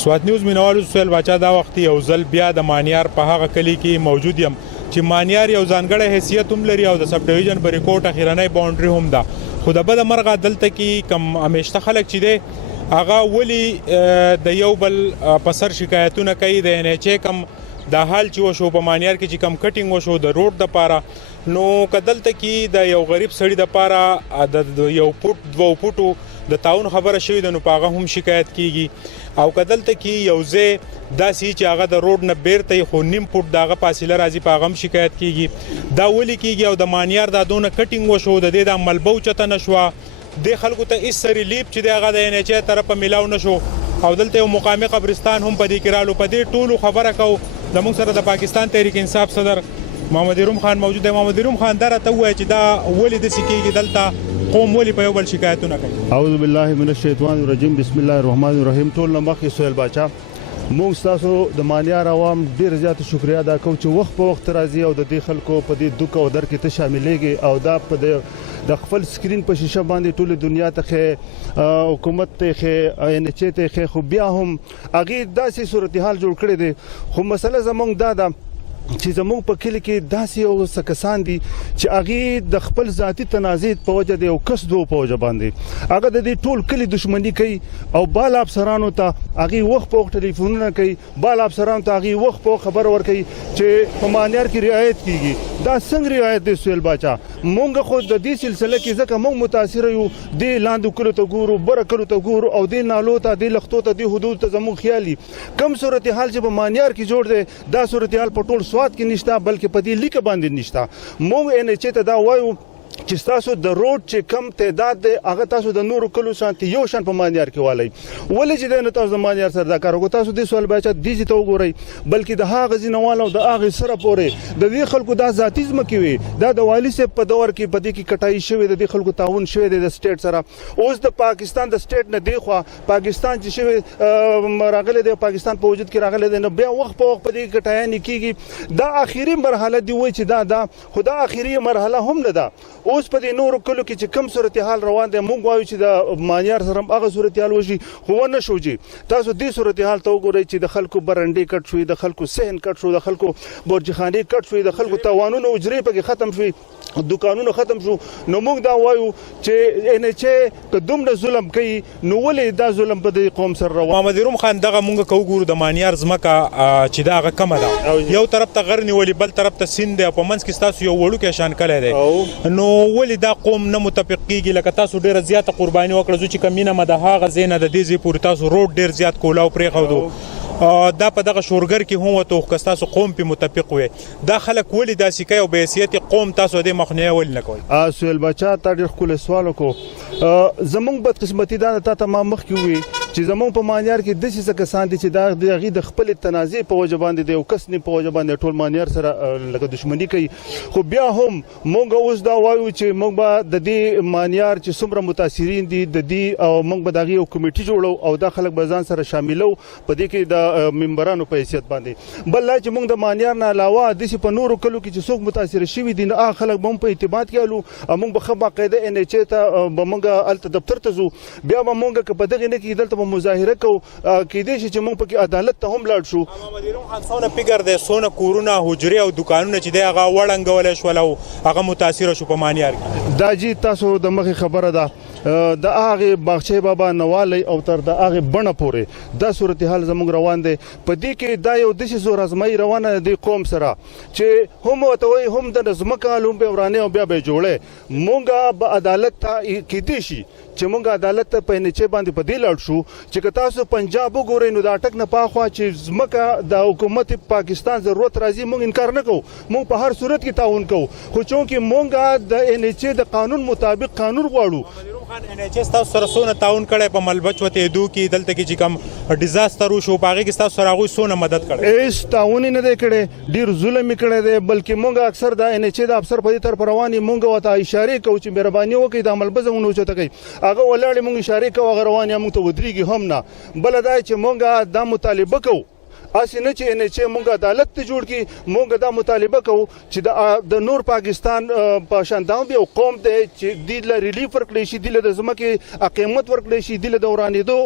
سوات نیوز مینوالو سهیل باچا دا وخت یو ځل بیا د مانیار په هغه کلي کې موجود یم چې مانیار یو ځانګړی حیثیت هم لري او د سب ډیویژن بریکوټ اخیرنۍ باونډري هم ده. خو د بده مرغه دلته کې کم همیشته خلک چې دی هغه ولې د یو بل په سر شکایتونه کوي د ان ایچ کم د حال چې وشو په مانیار کې چې کم کټینګ وشو د روډ دپاره نو که دلته کې د یو غریب سړي دپاره د یو فوټ 2 فوټو د تعاون خبره شوې ده نو په هغه هم شکایت کیږي او که دلته کې یو ځای داسې چې هغه د روډ نه بیرته خو نیم فوټ د هغه فاصله راځي په هغه هم شکایت کیږي. دا ولې کیږي او د مانیار دا دونه کټینګ وشو د دې د ملبه اوچته نه شوه د خلکو ته هېڅ ریلیف چې دی هغه د ان ایچ ای طرفه میلاو نه شو او دلته یو مقامي قبرستان هم په دې کې رالو. په دې ټولو خبره کوو زموږ سره د پاکستان تحریک انصاف صدر محمد روم خان موجود دی. محمد روم خان دا راته ووایه چې دا ولې داسې کیږي دلته قوم ولې په یو بل شکایتونه کوي؟ اعوذ بالله من الشیطان الرجیم بسم الله الرحمن الرحیم. ټول نه مخکې سهیل باچا موږ ستاسو د مانیار عوام ډېر زیات شکریا ادا کوو چې وخت په وخت راځي او د دې خلکو په دې دوک او در کې ته شاملېږي او دا په د خپل سکرین په شیشه باندې ټول دنیا ته حکومت ته ان ایچ ته خو بیا هم هغې داسې صورتحال جوړ کړی دی. خو مسله زموږ دا ده چې زموږ په کلي کې داسې یو څه کسان دي چې هغې د خپل ذاتي تنازع په وجه د یو کس دوه په وجه باندې هغه د دې ټول کلي دښمني کوي او بالا افسرانو ته هغې وخت په وخت ټلیفونونه کوي بالا افسرانو ته هغې وخت په وخت خبر ورکوي چې په مانیار کې رعایت کیږي. دا څنګه رعایت دی سهیل باچا؟ موږ خو د دې سلسله کې ځکه موږ متاثره یو دې لاندې کلو ته ګورو بره کلو ته ګورو او دې نالو ته دې لښتو ته دې حدود ته زموږ خیالي کم صورتحال چې په مانیار کې جوړ دی دا صورتحال په ټول سوات کې نشته بلکې په دې لیکه باندې نشته. موږ ان ایچ ته دا وایو چې تاسو د روډ چې کم تعداد دی هغه تاسو د نورو کلو شانتي یو شان په مانیار کې والی ولې چې دی نو تاسو د مانیار سره دا کار وکړو. تاسو دې سوال باچا دې ته وګورئ بلکې د هغه ځینوالو د هغې سره پورې د دې خلکو دا ذاتي ځمکې وي دا د والي صاحب په دور کې په دې کې کټایي شوې د دې خلکو تعاون شوی دی د سټیټ سره. اوس د پاکستان د سټیټ نه دی خوا پاکستان چې شوی راغلی دی پاکستان په وجود کې راغلی دی نو بیا وخت په وخت په دې کټایانې کیږي. دا آخري مرحله دی وایي چې دا خو دا آخري مرحله هم نه ده. اوس په دې نورو کلو کې چې کم صورتحال روان دی موږ وایو چې د مانیار سره هم هغه صورتحال وشي خو ونه شو جي. تاسو دې صورتحال ته وګورئ چې د خلکو برنډې کټ شوي د خلکو صحن کټ شو د خلکو برجخانې کټ شوي د خلکو تاوانونه اجرې پکې ختم شوي دوکانونه ختم شو. نو موږ دا وایو چې ان ایچ که دومره ظلم کوي نو ولې دا ظلم په دې قوم سره روان؟ محمد روم خان دغه موږ که وګورو د مانیار ځمکه چې دا هغه کمه ده یو طرف ته غر نیولي بل طرف ته سیند دی او په منځ کې ستاسو یو وړوکی شان کلی دی نو ولې دا قوم نه متفق کیږي؟ لکه تاسو ډیره زیاته قرباني وکړه چې کمینه مه د هغه ځای نه د دې ځای پورې تاسو روډ ډیر زیات کولاو پرېښودو دا په دغه شورګر کې هم وته که ستاسو قوم پې متفق وي دا خلک ولې داسې کوي او به حیثیت قوم تاسو دې مخنیوی ولې نه کوئ؟ سهیل باچا تا ډېر ښکلی سوال وکړو. زموږ بدقسمتي دا ده تا ته ما مخکې ووایي چې زموږ په مانیار کې داسې څه کسان دي چې د هغې د خپلې تنازع په وجه باندې د یو کس نه په وجه باندې ټول مانیار سره لکه دښمني کوي. خو بیا هم موږ اوس دا وایو چې موږ به د دې مانیار چې څومره متاثرین دي د دې او موږ به د هغې یو کمیټي جوړو او دا خلک به ځان سره شاملو په دې کې د ممبرانو په حیثیت باندې. بل لا چې موږ د مانیار نه علاوه داسې په نورو کلو کې چې څوک متاثره شوي دي نو هغه خلک به هم په اعتماد کې الو موږ به ښه باقاعده ان ایچ ته به موږ هلته دفتر ته ځو بیا به موږ که په دغې نه کې دلته به مظاهره کوو کیدای شي چې موږ پکې عدالت ته هم لاړ شو. محمد روم خان څونه فکر دی څونه کورونه حجرې او دوکانونه چې دی هغه وړنګولی شول او هغه متاثره شو په مانیار کې؟ دا جی تاسو د مخې خبره ده د هغې باغچې بابا نوالی او تر د هغې بڼه پورې دا صورتحال زموږ روان دی. په دې کې دا یو داسې زور ازمایي روانه ده د قوم سره چې هم ورته وایي هم د ځمکه الو به ورانې او بیا به یې جوړی. موږ به عدالت ته کیدای شي چې موږ عدالت ته په ان ایچ باندې په دې لاړ شو چې که تاسو پنجاب وګورئ نو د اټک نه پاخوا چې ځمکه د حکومت پاکستان ضرورت راځي موږ انکار نه کوو موږ په هر صورت کې تعاون کوو خو چونکې موږ د ان ایچ د قانون مطابق قانون غواړو. ان ایچ تاسو سره څونه تعاون کړی په ملبچ وتېدو کې دلته کې چې کوم ډیزاستر وشو په هغې کې ستاسو سره هغوی څونه مدد کړی؟ هېڅ تعاون یې نه دی کړی ډېر ظلم یې کړی دی بلکې موږ اکثر د ان ایچ د افسر په دې طرف روان یو موږ ورته اشارې کوو چې مهرباني وکړئ دا ملبه زموږ نه اوچته کوي هغه ولاړې موږ اشارې کوو هغه روان یا موږ ته ودرېږي هم نه. بله دا چې موږ دا مطالبه کوو اسی نه چې ان ایچ مونږ عدالت ته جوړ کی مونږ دا مطالبه کوو چې د نور پاکستان په شاندام به قوم ته چې د ریلیف ورکړي شي د زمکه قیمت ورکړي شي د دورانېدو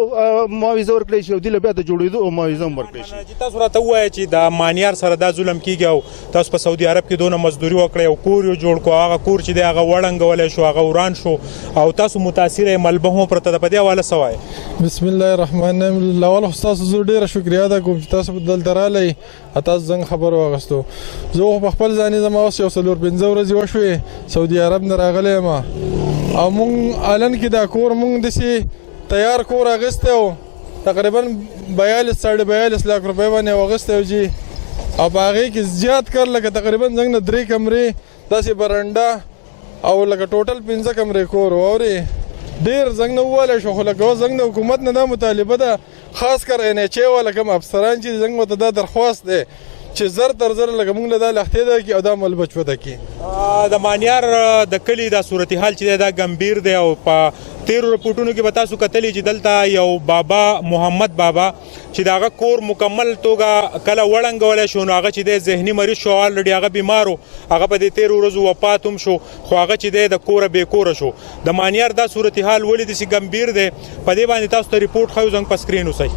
معاوضه ورکړي شي او د بیا د جوړېدو معاوضه ورکړي شي. تاسو راته وایئ چې د مانیار سره دا ظلم کیږي او تاسو په سعودي عرب کې دونه مزدوري وکړئ او کور یې جوړ کړو هغه کور چې دی هغه وړنګولی شو هغه وران شو او تاسو متاثر یې ملبه هم پرته ده په دې حواله څه وایئ؟ بسم الله الرحمن الرحیم. اول خو تاسو زه ډېره شکریا ادا کوم چې تاسو دلته راغلی تاسو څنګه خبر واغستو. زه په خپل ځانې زما اوس یو 4-5 ورځې وشوې سعودي عرب نه راغلی یم او مونږ آلن کې دا کور مونږ داسې تیار کور اخیستی و تقریبا 42 لک روپۍ باندې واغستی و جي او په هغې کې زیات کار لکه تقریبا زنګ نه 3 کمرې داسې برنډه او لکه ټوټل 15 کمرې کور و اورې ډېر زنګ نه ووالی شو خو لکه اوس زنګ د حکومت نه دا مطالبه ده خاص کر ان ایچ والا کوم افسران چې زنګ ورته دا درخواست دی چې زر تر زر لکه موږ له دا لختې ده کې او دا ملبچ وده کې د مانیار د کلي دا صورتحال چې دی دا ګمبیر دی او په تیرو رپورټونو کې به تاسو کتلی چې دلته یو بابا محمد بابا چې د هغه کور مکمل توګه کله وړنګولی شو نو هغه چې دی ذهني مریض شو الرډي هغه بیمار و هغه په دې تیرو ورځو وفات هم شو خو هغه چې دی د کوره بې کوره شو. د مانیار دا صورتحال ولې داسې ګمبیر دی په دې باندې تاسو ته ریپورټ ښیو زنګ په سکرین اوسئ.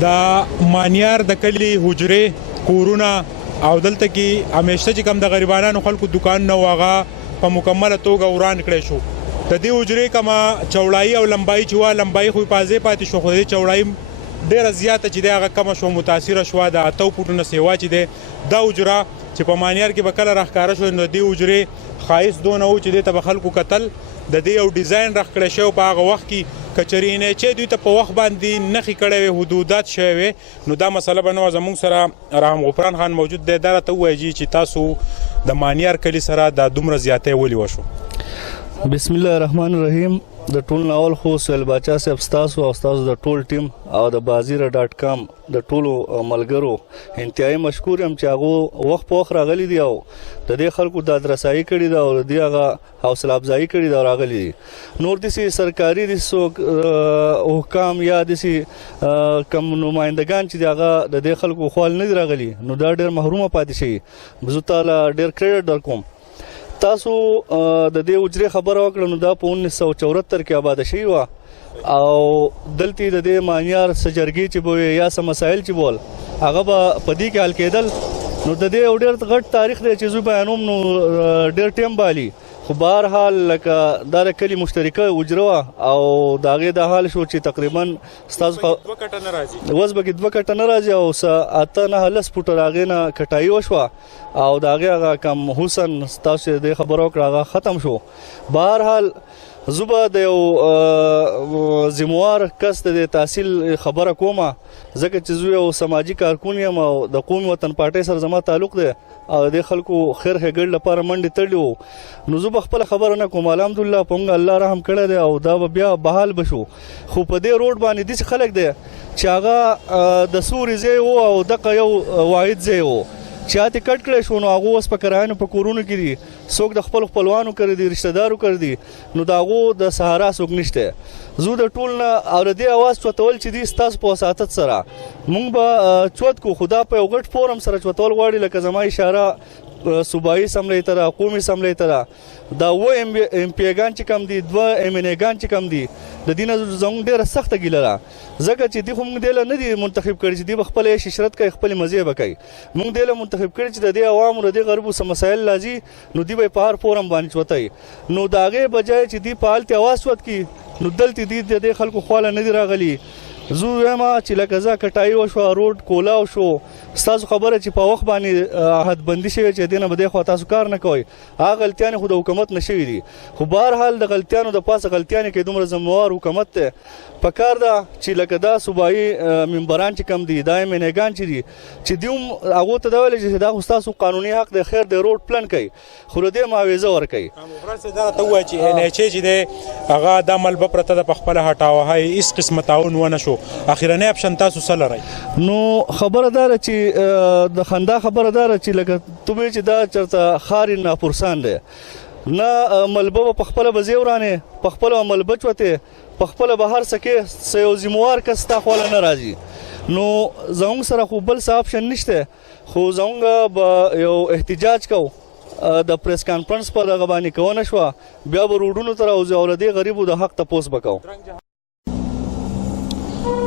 د مانیار د کلي حجرې کورونه او دلته کې همیشه چې کوم د غریبانو خلکو دکان نه هغه په مکمله توګه وران کړی شو. د دې حجرې کومه چوړایي او لمبایي چې وه لمبایي خو یې په ځای پاتې شو خو د دې چوړایي ډېره زیاته چې دی هغه کمه شوه متاثره شوه د 8 فوټونه سیوا چې دی دا حجره چې په مانیار کې به کله راښکاره شو نو د دې حجرې ښایست دونه و چې دې ته به خلکو کتل د دې یو ډیزاین راښکړی شوی په هغه وخت کې کچري چې دوی ته په وخت باندې نښې کړی وې حدودات شوی وې نو دا مسله به نه وه. زموږ سره رحم غفران خان موجود دی دا راته ووایي چې تاسو د مانیار کلي سره دا دومره زیاتی ولې وشو؟ بسم الله الرحمن الرحیم. د ټول ناول خو سهیل باچا صاحب ستاسو او ستاسو د ټول ټیم او د بازیره.com د ټولو ملګرو انتهایی مشکور یم چې هغه وخت په وخت راغلي دي او د دې خلکو د درسایي کړي ده او د دې هغه حوصله افزایي کړي ده او راغلي دي. نور داسې سرکاري داسې حکام یا داسې کم نمایندګان چې دي هغه د دې خلکو خوال نه دي راغلي نو دا ډېر محرومه پاتې شي. زه تاله ډېر کریډټ درکوم. تاسو د دې حجرې خبره وکړه نو دا په 1974 کې آباده شوې وه او دلته د دې مانیار څه جرګې چې به یا څه مسایل چې بول هغه به په دې کې حل کېدل نو د دې یو ډېر غټ تاریخ دی چې زه بیانوم نو ډېر ټیم بالي خو بهرحال لکه دا د کلي مشترکه حجره وه او د هغې دا حال شو چې تقریبا ستاسو اوس به کې 2 کټه نه راځي او 8-9 فوټه د هغې نه کټایي وشوه او د هغې هغه کم حسن ستاسو چې د خبره وکړه هغه ختم شو. بهرحال زه به د یو ذموار کس د تحصیل خبره کومه ځکه چې زه یو سماجي کارکون یم او د قومي وطن پارټۍ سره زما تعلق دی او د خلکو خیر ښېګړې لپاره منډې تړلي وو نو زه به خپله خبره نه کوم. الحمدلله په موږ الله رحم کړی دی او دا به بیا بحال به شو خو په دې روډ باندې داسې خلک دی چې هغه د سوري ځای و او دغه یو واحد ځای و چې هاتې کټ کړی شو نو هغه اوس په کرایانو په کورونو کې دي څوک د خپلو خپلوانو کړی دي رشته دارو کړی دي نو د هغو د سهارا څوک نشته. زه د ټول نه او د دې اواز چوتول چې دي ستاسو په وساطت سره موږ به چوت کو خدا په یو غټ فورم سره چوتول غواړي لکه زما اشاره صوبایي اسمبلی ته را قومي اسمبلی ته را دا و ام پی ګان چې کم دي 2 ام ان ګان چې کم دي د دې نه زموږ ډېره سخته ګیله ده ځکه چې دوی خو موږ دې له نه دي منتخب کړي چې دوی به خپله عشرت کوي خپلې مزې به کوي موږ دې له منتخب کړي چې د دې عوامو د دې غریبو څه مسایل راځي نو دوی به په هر فورم باندې چوتوي نو د هغې بجای چې دوی په هلتې اواز چوت کړي نو دلته دوی د دې خلکو خواله نه دي راغلي. زه وایم چې لکه زه کټایي وشوه روډ کولاو شو ستاسو خبره چې په وخت باندې حدبندي شوې چې دې نه به دې خوا تاسو کار نه کوئ هغه غلطیانې خو د حکومت نه شوي دي خو بهرحال د غلطیانو د پاسه غلطیانې کوي دومره ذموار حکومت دی په کار ده چې لکه دا صوبایي ممبران چې کم دي دا امنګان چې دي چې دوی هم هغو ته دا ویلی چې دا خو ستاسو قانوني حق دی خیر دی روډ پلن کوي خو له دې معاوضه ورکوي. مغفران صاحب دا راته ووایه چې ان ایچ چې دی هغه دا ملبه پرته ده په خپله هټاوه هغه هېڅ قسمه تعاون ونه شو شو اخیرنی اپشن تاسو څه لرئ؟ نو خبره داره چې د خندا خبره داره چې لکه ته وایې چې دا چېرته ښار ناپرسان دی نه ملبه به په خپله به زی ورانې په خپله به ملبه چوتې په خپله به هر څه کې څه یو ذموار کس ستا خواله نه راځي نو زموږ سره خو بل څه اپشن نشته خو زموږ به یو احتجاج کوو د پریس کانفرنس په دغه باندې کوونه شوه بیا به روډونو ته راوځو او له دې غریبو د حق تپوس به کوو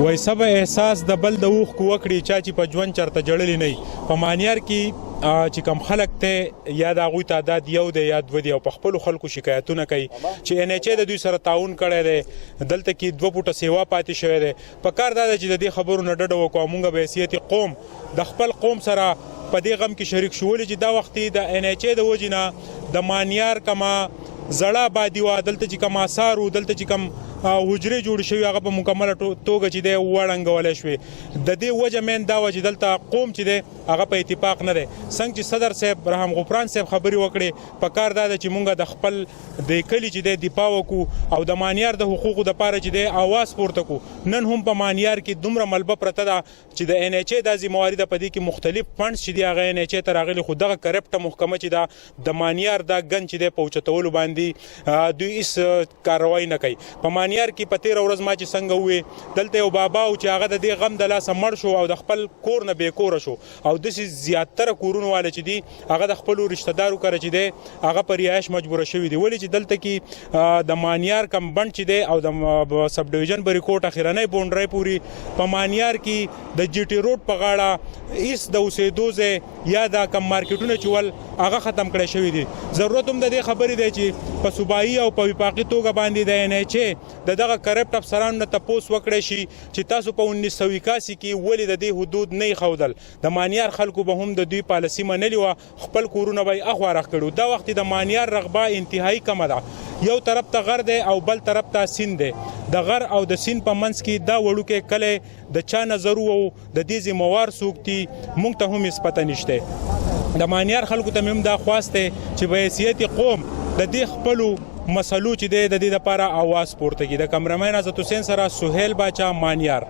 وای سبا احساس د بل د اوښکو وکړي چا چې په ژوند چرته جړلې نه په مانیار کې چې کم خلک ته یا د هغوی تعداد یو دی یا دوه دی او په خپلو خلکو شکایتونه کوي چې ان ایچ ای د دوی سره تعاون کړی دی دلته کې 2 فوټه سیوا پاتې شوی دی په کار دا ده چې د دې خبرو نه ډډه وکړو موږ به حیثیت قوم د خپل قوم سره په دې غم کې شریک شو چې دا وخت د ان ایچ ای د وجې نه د مانیار کما زړه آبادي وه دلته چې کوم آثار و دلته چې کوم حجرې جوړې شوي هغه په مکمله توګه چې دی وړنګولی شوې د دې وجه مین دا وه چې دلته قوم چې دی هغه په اتفاق نه دی څنګه چې صدر صاحب رحم غفران صاحب خبرې وکړې په کار دا ده چې مونږ د خپل د کلي چې دی دفاع وکړو او د مانیار د حقوقو دپاره چې دی اواز پورته کړو نن هم په مانیار کې دومره ملبه پرته ده چې د ان ایچ ای دا ذمواري ده په دې کې مختلف فنډس چې دي هغه ان ایچ ای ته راغلي خو دغه کرپټه محکمه چې ده د مانیار دا ګن چې دی په اوچتولو باندې دوی هېڅ کاروایی نه کوي په مانیار کې په 13 ورځ ما چې څنګه ووې دلته یو بابا و چې هغه د دې غم د لاسه مړ شو او د خپل کور نه بې کوره شو او داسې زیاتره کورونو والا چې دي هغه د خپلو رشته دارو کره چې دی هغه په رهایش مجبوره شوي دي ولې چې دلته کې د مانیار کم بند چې دی او د سب ډویژن بریکوټ اخیرنی بونډرۍ پورې په مانیار کې د جی ټي روډ په غاړه هېڅ د اوسېدو ځای یا دا کم مارکیټونه چې ول هغه ختم کړی شوي دي ضرورت هم د دې خبرې دی چې په صوبایي او په وفاقي توګه باندې د ان ایچ ای د دغه کرپټ افسرانو نه تپوس وکړی شي چې تاسو په 1981 کې ولې د دې حدود نه ایښودل د مانیار خلکو به هم د دوی پالیسي منلې وه خپل کورونه به یې اخوا رخ کړي دا وخت د مانیار رغبه انتهایی کمه ده یو طرف ته غر دی او بل طرف ته سیند دی د غر او د سیند په منځ کې دا وړوکی کلی د چا نظر وو د دې ذموار څوک دي موږ ته هم هېڅ پته نشته د مانیار خلکو ته مې هم دا خواست دی چې په حیثیت قوم د دې خپلو مسلو چې دی د دې دپاره اواز پورته کړي د کمرمین عزت حسین سره سهیل باچا مانیار